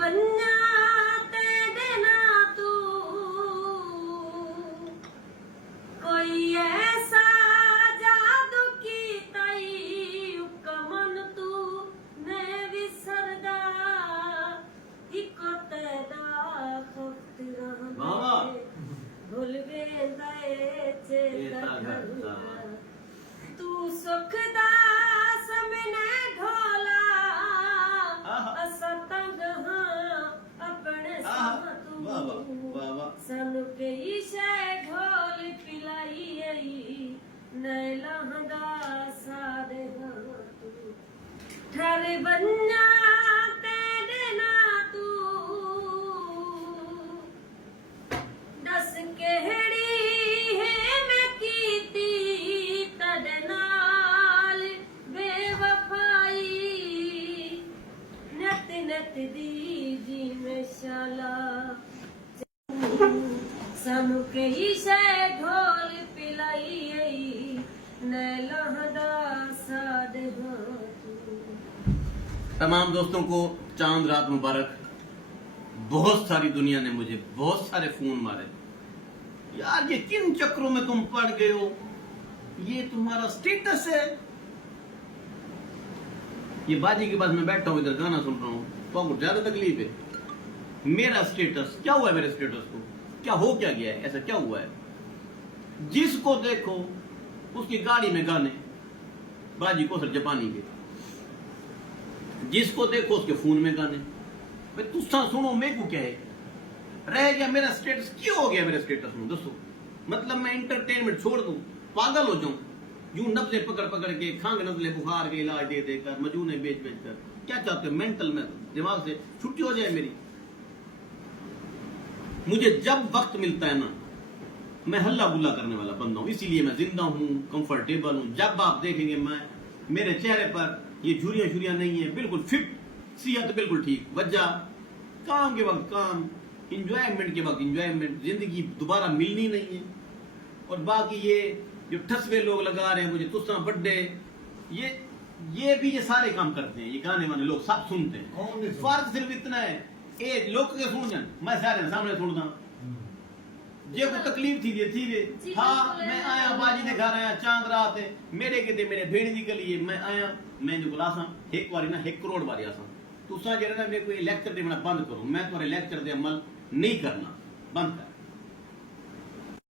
बन्ना तेरे ना तू कोई ऐसा जादू की तई कमन तू ने विसरदा इको तेदा खतरा भूल वेंदा चेता तू सुख दा समने ढोला असतंग हां अपने तू सानू कई शे ढोल पिलाई नहीं लहंगा सादे तू ठहरे बन्ना तेरे ना तू दस केड़ी है मैं कीती तड़े नाल बेवफाई नत नत दी जी में शाला सानू कई शे ढोल पिलाई ने लहदा सादे तमाम दोस्तों को चांद रात मुबारक। बहुत सारी दुनिया ने मुझे बहुत सारे फोन मारे, यार ये किन चक्रों में तुम पड़ गए हो, ये तुम्हारा स्टेटस है। ये बाजी के पास मैं बैठा हूं इधर गाना सुन रहा हूं तो आपको ज्यादा तकलीफ है। मेरा स्टेटस क्या हुआ है, मेरे स्टेटस को क्या हो क्या गया है, ऐसा क्या हुआ है? जिसको देखो उसकी गाड़ी में गाने, बाजी को सर जापानी के, जिसको देखो उसके फोन में गाने। भाई तुसा सुनो मेरे को क्या है, रह गया मेरा स्टेटस, क्यों हो गया मेरे स्टेटस में दसो? मतलब मैं एंटरटेनमेंट छोड़ दूं, पागल हो जाऊं, यूं नब्जे पकड़ पकड़ के, खांग नजले बुखार के इलाज दे देकर, मजूने बेच बेच कर, क्या चाहते हो? मेंटल में दिमाग से छुट्टी हो जाए मेरी। मुझे जब वक्त मिलता है ना, मैं हल्ला गुल्ला करने वाला बंदा हूं, इसीलिए मैं जिंदा हूं, कंफर्टेबल हूं। जब आप देखेंगे मैं मेरे चेहरे पर ये झुरियां झुरियां नहीं है, बिल्कुल फिट, सेहत बिल्कुल ठीक, वजह काम के वक्त काम, इंजॉयमेंट के वक्त इंजॉयमेंट, जिंदगी दोबारा मिलनी नहीं है। और बाकी ये जो ठसवे लोग लगा रहे हैं मुझे, तुस्सा बड्डे, ये भी ये सारे काम करते हैं, ये गाने वाले लोग सब सुनते हैं। फर्क सिर्फ इतना है, एक लोग के सुन जाए, मैं सारे सामने सुनता जे को तकलीफ थी वे। हाँ मैं आया बाजी दिखा रहा है, चांद रात है, मेरे के मेरे भेड़ निकली है, मैं आया, मैं जो बुलासा एक बारी ना 1 करोड़ बारी आसा। तुसा जरा मेरे को लेक्चर देना बंद करो, मैं तुम्हारे लेक्चर दे अमल नहीं करना, बंद कर।